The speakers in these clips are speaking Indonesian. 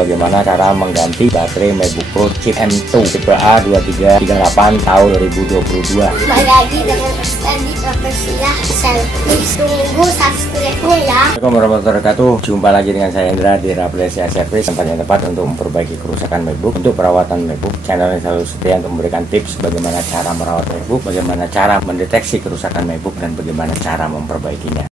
Bagaimana cara mengganti baterai MacBook Pro chip M2 tipe A2338 tahun 2022. Kembali lagi dengan Ustaz di Profesional Service. Tunggu subscribe-nya ya. Assalamualaikum warahmatullahi wabarakatuh. Jumpa lagi dengan saya Indra di Rafflesia Service, tempat yang tepat untuk memperbaiki kerusakan MacBook. Untuk perawatan MacBook, channel yang selalu setia untuk memberikan tips bagaimana cara merawat MacBook, bagaimana cara mendeteksi kerusakan MacBook, dan bagaimana cara memperbaikinya.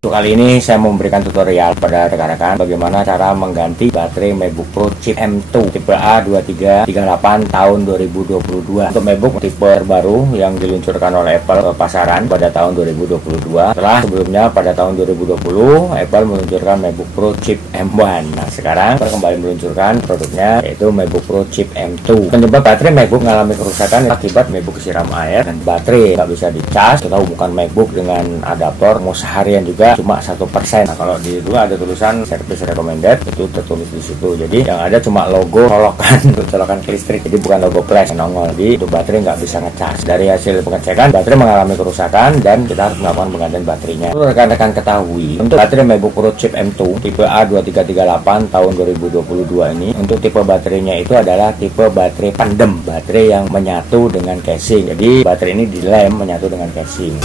Untuk kali ini saya mau memberikan tutorial pada rekan-rekan bagaimana cara mengganti baterai MacBook Pro chip M2 tipe A2338 tahun 2022. Untuk MacBook tipe terbaru yang diluncurkan oleh Apple ke pasaran pada tahun 2022. Setelah sebelumnya pada tahun 2020 Apple meluncurkan MacBook Pro chip M1. Nah, sekarang Apple kembali meluncurkan produknya yaitu MacBook Pro chip M2. Penyebab baterai MacBook mengalami kerusakan akibat MacBook kesiram air dan baterai nggak bisa dicas. Kita hubungkan MacBook dengan adaptor mau seharian juga cuma 1%. Nah, kalau di dulu ada tulisan service recommended, itu tertulis di situ. Jadi yang ada cuma logo colokan untuk colokan ke listrik. Jadi bukan logo flash nongol. Jadi itu baterai nggak bisa ngecas. Dari hasil pengecekan baterai mengalami kerusakan dan kita harus melakukan penggantian baterainya. Untuk rekan-rekan ketahui, untuk baterai MacBook Pro chip M2 tipe A2338 tahun 2022 ini, untuk tipe baterainya itu adalah tipe baterai pendem, baterai yang menyatu dengan casing. Jadi baterai ini dilem menyatu dengan casing.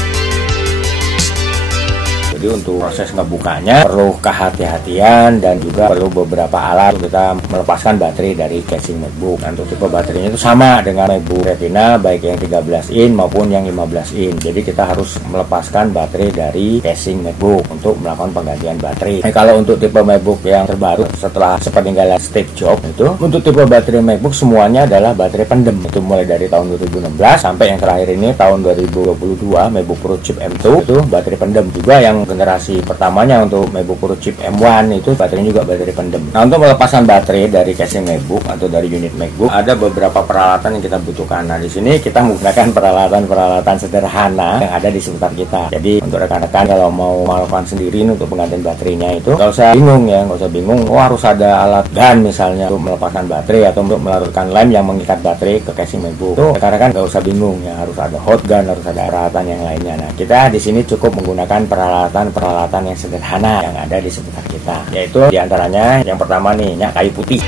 Jadi untuk proses ngebukanya perlu kehati-hatian dan juga perlu beberapa alat untuk kita melepaskan baterai dari casing MacBook. Nah, untuk tipe baterainya itu sama dengan MacBook Retina, baik yang 13 in maupun yang 15 in. Jadi kita harus melepaskan baterai dari casing MacBook untuk melakukan penggantian baterai. Nah, kalau untuk tipe MacBook yang terbaru setelah sepeninggalan Steve Jobs itu, untuk tipe baterai MacBook semuanya adalah baterai pendem. Itu mulai dari tahun 2016 sampai yang terakhir ini tahun 2022 MacBook Pro chip M2 itu baterai pendem. Juga yang generasi pertamanya untuk MacBook Pro chip M1 itu baterainya juga baterai pendem. Nah, untuk melepaskan baterai dari casing MacBook atau dari unit MacBook ada beberapa peralatan yang kita butuhkan. Nah, di sini kita menggunakan peralatan sederhana yang ada di sekitar kita. Jadi untuk rekan-rekan kalau mau melakukan sendiri untuk penggantian baterainya itu nggak usah bingung ya, nggak usah bingung. Oh, harus ada alat gun misalnya untuk melepaskan baterai atau untuk melarutkan lem yang mengikat baterai ke casing MacBook. Itu rekan-rekan nggak usah bingung ya, harus ada hot gun, harus ada peralatan yang lainnya. Nah, kita di sini cukup menggunakan peralatan yang sederhana yang ada di sekitar kita, yaitu diantaranya yang pertama nih, minyak kayu putih.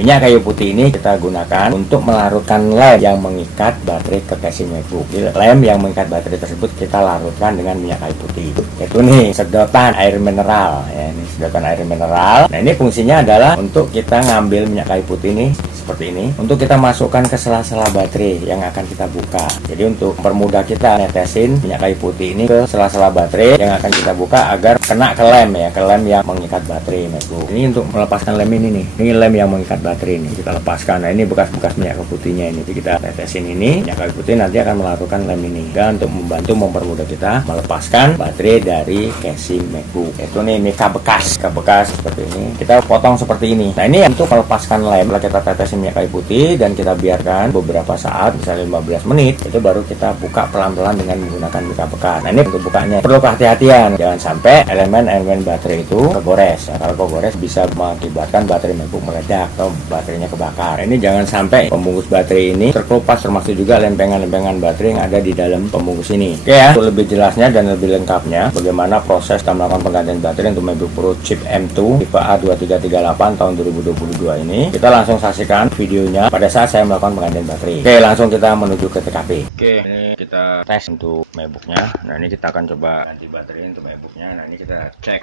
Minyak kayu putih ini kita gunakan untuk melarutkan lem yang mengikat baterai ke casing MacBook. Jadi, lem yang mengikat baterai tersebut kita larutkan dengan minyak kayu putih. Yaitu nih sedotan air mineral ya, ini sedotan air mineral. Nah, ini fungsinya adalah untuk kita ngambil minyak kayu putih ini seperti ini, untuk kita masukkan ke sela-sela baterai yang akan kita buka. Jadi untuk mempermudah kita netesin minyak kayu putih ini ke sela-sela baterai yang akan kita buka agar kena ke lem ya, ke lem yang mengikat baterai MacBook. Ini untuk melepaskan lem ini nih. Ini lem yang mengikat baterai ini kita lepaskan. Nah, ini bekas-bekas minyak kayu putihnya ini. Jadi kita tetesin ini, minyak kayu putih nanti akan melarutkan lem ini. Dan untuk membantu mempermudah kita melepaskan baterai dari casing MacBook. Itu nih mika bekas seperti ini. Kita potong seperti ini. Nah, ini untuk melepaskan lem. Setelah kita tetesin minyak kayu putih dan kita biarkan beberapa saat, misalnya 15 menit, itu baru kita buka pelan-pelan dengan menggunakan mika bekas. Nah, ini untuk bukanya perlu kehati-hatian. Jangan sampai elemen-elemen baterai itu kegores. Nah, kalau kegores bisa mengakibatkan baterai MacBook meledak atau baterainya kebakar. Ini jangan sampai pembungkus baterai ini terkelupas, termasuk juga lempengan-lempengan baterai yang ada di dalam pembungkus ini. Oke ya, untuk lebih jelasnya dan lebih lengkapnya bagaimana proses kita melakukan penggantian baterai untuk MacBook Pro chip M2 tipe A2338 tahun 2022 ini, kita langsung saksikan videonya pada saat saya melakukan penggantian baterai. Oke, langsung kita menuju ke TKP. Oke, ini kita tes untuk MacBooknya. Nah, ini kita akan coba ganti baterai untuk MacBooknya. Nah, ini kita cek.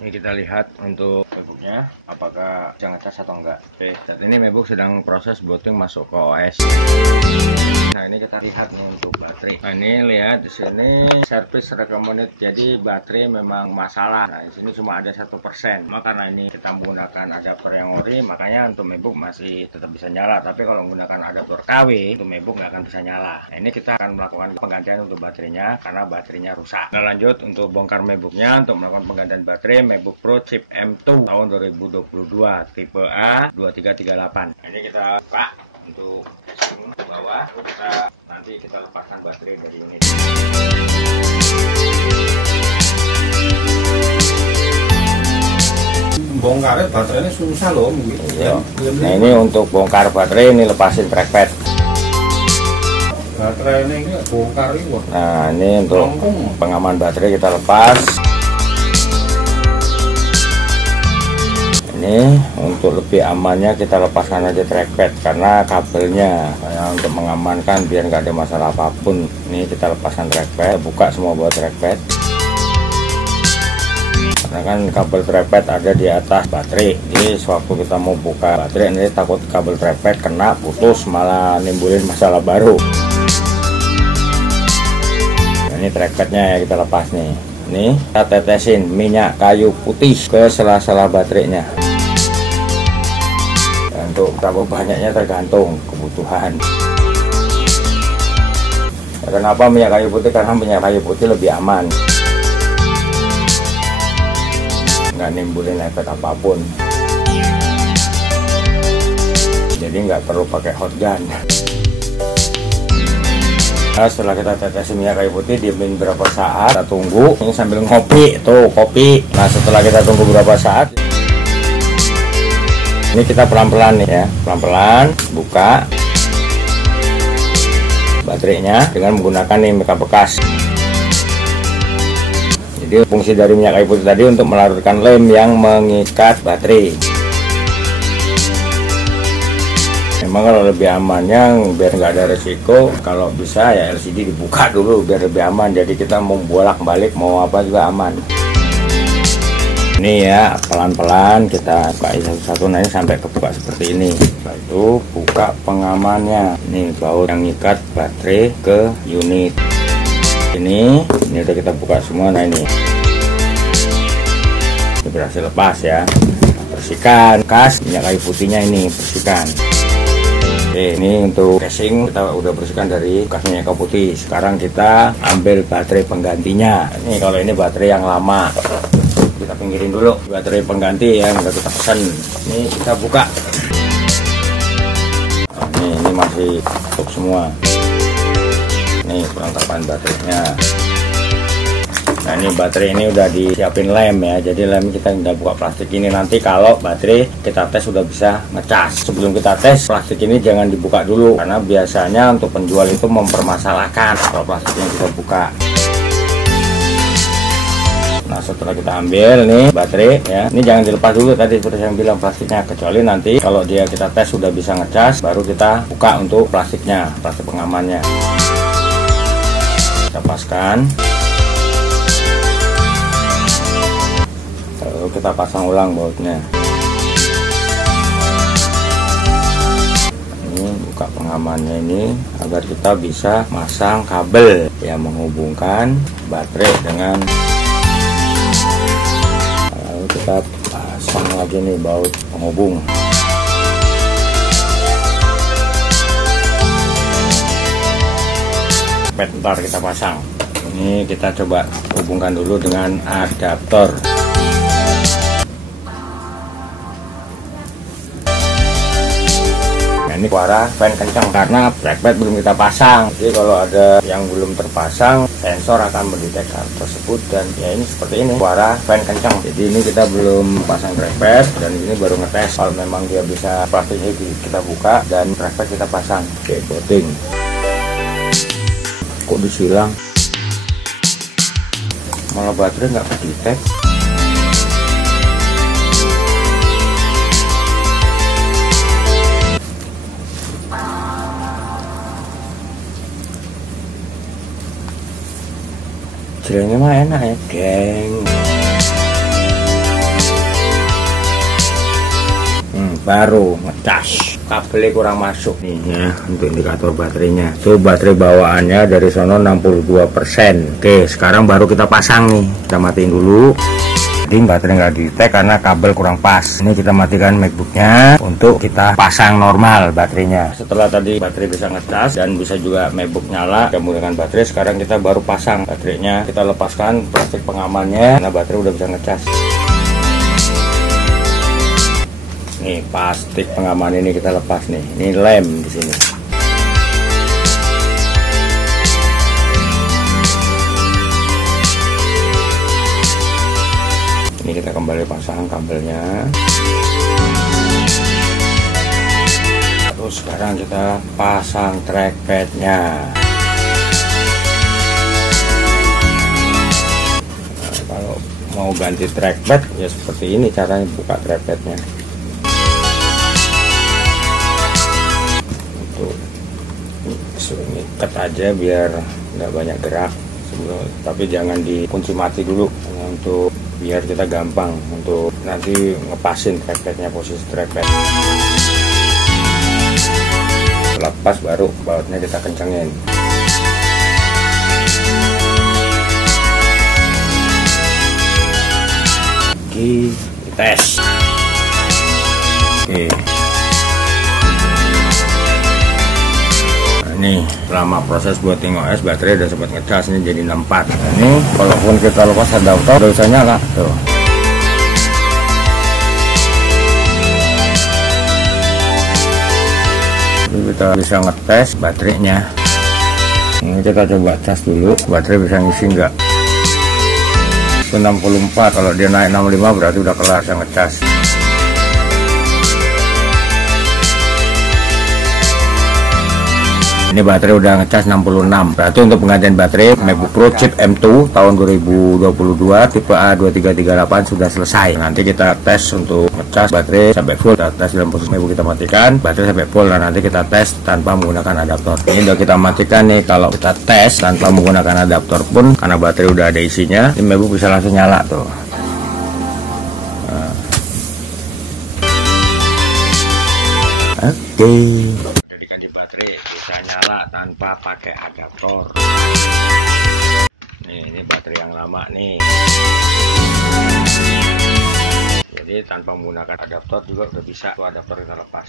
Ini kita lihat untuk MacBooknya apakah bisa ngecas atau enggak. Oke, saat ini MacBook sedang proses booting masuk ke OS. Nah, ini kita lihat nih untuk baterai. Nah, ini lihat di sini service recommended. Jadi baterai memang masalah. Nah, di sini cuma ada 1%. Maka karena ini kita menggunakan adaptor yang ori, makanya untuk MacBook masih tetap bisa nyala. Tapi kalau menggunakan adaptor KW, untuk MacBook nggak akan bisa nyala. Nah, ini kita akan melakukan penggantian untuk baterainya karena baterainya rusak. Nah, lanjut untuk bongkar MacBooknya untuk melakukan penggantian baterai MacBook Pro chip M2 tahun 2022 tipe A2338. Nah, ini kita buka untuk casing ke bawah, nanti kita lepaskan baterai dari unit. bongkarnya baterainya susah loh gitu. Iya. Nah ini untuk bongkar baterai, ini lepasin trackpad. Baterainya ini bongkar ini. Nah ini untuk pengaman baterai kita lepas. Ini untuk lebih amannya kita lepaskan aja trackpad karena kabelnya untuk mengamankan biar nggak ada masalah apapun. Ini kita lepaskan trackpad, buka semua buat trackpad. Karena kan kabel trackpad ada di atas baterai. Jadi sewaktu kita mau buka baterai ini takut kabel trackpad kena putus malah nimbulin masalah baru. Nah, ini trackpadnya ya kita lepas nih. Ini kita tetesin minyak kayu putih ke sela-sela baterainya. Untuk berapa banyaknya tergantung kebutuhan. Ya, kenapa minyak kayu putih? Karena minyak kayu putih lebih aman, nggak nimbulin efek apapun. Jadi nggak perlu pakai hot gun. Nah, setelah kita tetesin minyak kayu putih, diemin berapa saat, kita tunggu. Ini sambil ngopi, tuh kopi. Nah setelah kita tunggu berapa saat, ini kita pelan-pelan nih ya, pelan-pelan buka baterainya dengan menggunakan nih meka bekas. Jadi fungsi dari minyak kayu putih tadi untuk melarutkan lem yang mengikat baterai. Memang kalau lebih amannya biar nggak ada resiko, kalau bisa ya LCD dibuka dulu biar lebih aman. Jadi kita mau bolak-balik mau apa juga aman. Ini ya pelan-pelan kita buka satu-satu, nah ini sampai kebuka seperti ini. Setelah itu buka pengamannya, ini baut yang ikat baterai ke unit. Ini udah kita buka semua. Nah ini berhasil lepas ya. Bersihkan kas minyak kayu putihnya, ini bersihkan. Oke, ini untuk casing kita udah bersihkan dari bekas minyak kayu putih. Sekarang kita ambil baterai penggantinya. Ini kalau ini baterai yang lama, kita pinggirin dulu baterai pengganti yang udah kita pesan. Ini kita buka. Nah, ini masih tutup semua. Ini perlengkapan baterainya. Nah ini baterai ini udah disiapin lem ya. Jadi lem kita udah buka plastik ini. Nanti kalau baterai kita tes sudah bisa ngecas. Sebelum kita tes plastik ini jangan dibuka dulu, karena biasanya untuk penjual itu mempermasalahkan kalau plastiknya kita buka. Nah setelah kita ambil nih baterai ya, ini jangan dilepas dulu tadi seperti yang bilang plastiknya, kecuali nanti kalau dia kita tes sudah bisa ngecas baru kita buka untuk plastiknya, plastik pengamannya. Kita paskan, lalu kita pasang ulang bautnya. Ini buka pengamannya ini agar kita bisa masang kabel yang menghubungkan baterai dengan, kita pasang lagi nih baut penghubung. Bentar kita pasang. Ini kita coba hubungkan dulu dengan adaptor. Nah ini suara fan kencang karena trackpad belum kita pasang. Jadi kalau ada yang belum terpasang, sensor akan mendeteksi hal tersebut. Dan ya ini seperti ini, suara fan kencang. Jadi ini kita belum pasang trackpad dan ini baru ngetes. Kalau memang dia bisa plastiknya kita buka dan trackpad kita pasang. Oke, booting. Kok disilang? Malah baterai nggak kedetek. Jelenya mah enak ya, geng. Baru ngecas, kabelnya kurang masuk nih ya untuk indikator baterainya. Tuh baterai bawaannya dari sono 62%. Oke, sekarang baru kita pasang nih. Kita matiin dulu. Jadi baterai nggak di-tag karena kabel kurang pas. Ini kita matikan MacBooknya untuk kita pasang normal baterainya. Setelah tadi baterai bisa ngecas dan bisa juga MacBook nyala, kita menggunakan baterai. Sekarang kita baru pasang baterainya. Kita lepaskan plastik pengamannya karena baterai udah bisa ngecas. Nih plastik pengaman ini kita lepas nih. Ini lem di sini. Ini kita kembali kembali pasang kabelnya. Terus sekarang kita pasang trackpadnya. Nah, kalau mau ganti trackpad ya seperti ini caranya buka trackpadnya. Untuk ikat aja biar nggak banyak gerak, tapi jangan dikunci mati dulu untuk biar kita gampang untuk nanti ngepasin trackpadnya, posisi trackpad. Lepas baru bautnya kita kencengin. Oke, tes. Oke. Nah, ini selama proses booting OS baterai udah sempat ngecas, ini jadi 64. Nah, ini walaupun kita lepas adaptor udah bisa nyala tuh. Kita bisa ngetes baterainya. Ini kita coba cas dulu baterai bisa ngisi enggak. 64, kalau dia naik 65 berarti udah kelar, saya ngecas. Ini baterai udah ngecas 66. Berarti untuk penggantian baterai MacBook Pro chip M2 tahun 2022 tipe A2338 sudah selesai. Nanti kita tes untuk ngecas baterai sampai full. Kita tes dalam posisi MacBook, kita matikan baterai sampai full, dan nanti kita tes tanpa menggunakan adaptor. Ini udah kita matikan nih. Kalau kita tes tanpa menggunakan adaptor pun, karena baterai udah ada isinya, ini MacBook bisa langsung nyala tuh. Nah. Oke. Nyala tanpa pakai adaptor. Nih, ini baterai yang lama nih. Jadi tanpa menggunakan adaptor juga udah bisa. Tuh adaptor kita lepas.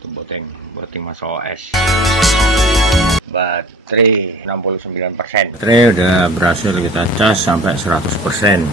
Itu booting masa OS. Baterai 69%. Baterai udah berhasil kita cas sampai 100%.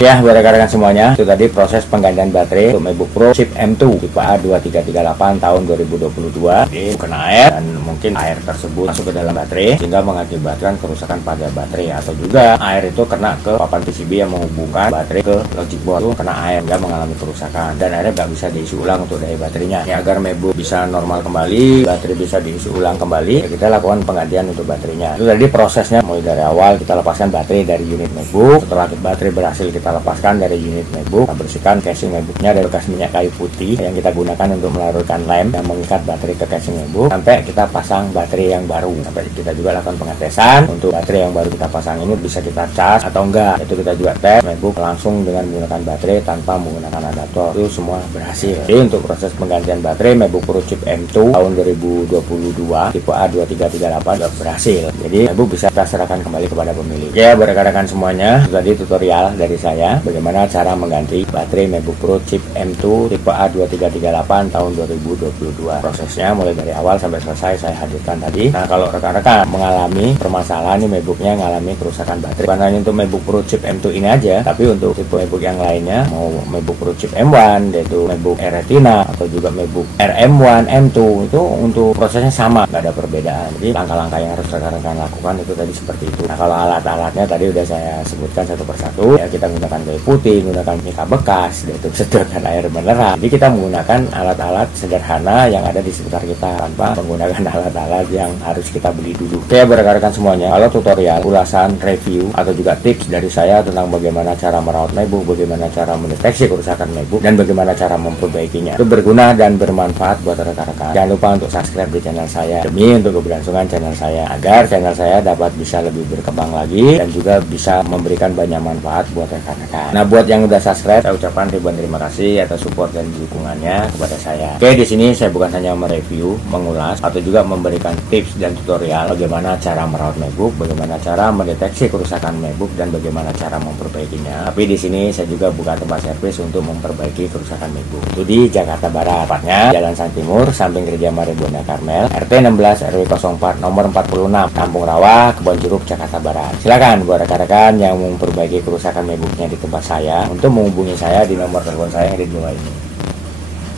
Ya, rekan-rekan semuanya, itu tadi proses penggantian baterai untuk MacBook Pro chip M2 tipe A2338 tahun 2022. Jadi kena air, dan mungkin air tersebut masuk ke dalam baterai sehingga mengakibatkan kerusakan pada baterai, atau juga air itu kena ke papan PCB yang menghubungkan baterai ke logic board, itu kena air hingga mengalami kerusakan, dan akhirnya nggak bisa diisi ulang untuk daya baterainya. Ya, agar MacBook bisa normal kembali, baterai bisa diisi ulang kembali, ya kita lakukan penggantian untuk baterainya. Itu tadi prosesnya, mulai dari awal kita lepaskan baterai dari unit MacBook. Setelah baterai berhasil kita lepaskan dari unit MacBook, kita bersihkan casing MacBooknya dari bekas minyak kayu putih yang kita gunakan untuk melarutkan lem yang mengikat baterai ke casing MacBook, sampai kita pasang baterai yang baru. Sampai kita juga lakukan pengetesan untuk baterai yang baru kita pasang ini bisa kita cas atau enggak. Itu kita juga tes MacBook langsung dengan menggunakan baterai tanpa menggunakan adaptor. Itu semua berhasil. Jadi untuk proses penggantian baterai MacBook Pro chip M2 tahun 2022 tipe A2338 sudah berhasil. Jadi MacBook bisa kita serahkan kembali kepada pemilik. Ya, rekan-rekan semuanya, tadi tutorial dari saya bagaimana cara mengganti baterai MacBook Pro chip M2 tipe A2338 tahun 2022. Prosesnya mulai dari awal sampai selesai saya hadirkan tadi. Nah, kalau rekan-rekan mengalami permasalahan nih MacBooknya mengalami kerusakan baterai, bukan hanya untuk MacBook Pro chip M2 ini aja, tapi untuk tipe MacBook yang lainnya, mau MacBook Pro chip M1, yaitu MacBook Air Retina, atau juga MacBook Air M1, M2, itu untuk prosesnya sama, nggak ada perbedaan. Jadi langkah-langkah yang harus rekan-rekan lakukan itu tadi seperti itu. Nah, kalau alat-alatnya tadi udah saya sebutkan satu persatu. Ya, kita menggunakan kayu putih, menggunakan mika bekas, yaitu sedotan air mineral. Jadi kita menggunakan alat-alat sederhana yang ada di sekitar kita tanpa menggunakan alat-alat yang harus kita beli dulu. Oke, rekan-rekan semuanya, kalau tutorial, ulasan, review, atau juga tips dari saya tentang bagaimana cara merawat MacBook, bagaimana cara mendeteksi kerusakan MacBook, dan bagaimana cara memperbaikinya, itu berguna dan bermanfaat buat rekan-rekan. Jangan lupa untuk subscribe di channel saya demi untuk keberlangsungan channel saya, agar channel saya dapat bisa lebih berkembang lagi dan juga bisa memberikan banyak manfaat buat rekan-rekan. Nah, buat yang udah subscribe, saya ucapkan ribuan terima kasih atas support dan dukungannya kepada saya. Oke, di sini saya bukan hanya mereview, mengulas, atau juga memberikan tips dan tutorial bagaimana cara merawat MacBook, bagaimana cara mendeteksi kerusakan MacBook, dan bagaimana cara memperbaikinya. Tapi di sini saya juga buka tempat servis untuk memperbaiki kerusakan MacBook. Itu di Jakarta Barat, tepatnya Jalan Sang Timur, samping Gereja Marebona Karmel, RT 16 RW 04 nomor 46, Kampung Rawa, Kebon Jeruk, Jakarta Barat. Silakan buat rekan-rekan yang memperbaiki kerusakan MacBooknya di tempat saya untuk menghubungi saya di nomor telepon saya yang ada di bawah ini.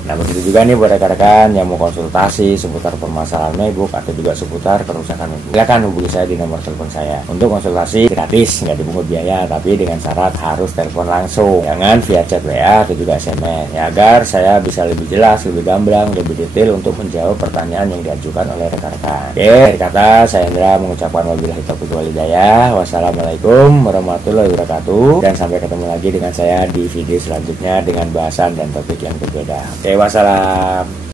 Nah begitu juga nih buat rekan-rekan yang mau konsultasi seputar permasalahan MacBook atau juga seputar kerusakan MacBook, silakan hubungi saya di nomor telepon saya. Untuk konsultasi gratis, nggak dipungut biaya, tapi dengan syarat harus telepon langsung, jangan via chat WA atau juga SMS, ya, agar saya bisa lebih jelas, lebih gamblang, lebih detail untuk menjawab pertanyaan yang diajukan oleh rekan-rekan. Oke, dari kata saya Indra mengucapkan wabillahi taufiq wal hidayah. Wassalamualaikum warahmatullahi wabarakatuh, dan sampai ketemu lagi dengan saya di video selanjutnya dengan bahasan dan topik yang berbeda. Oke, wassalam.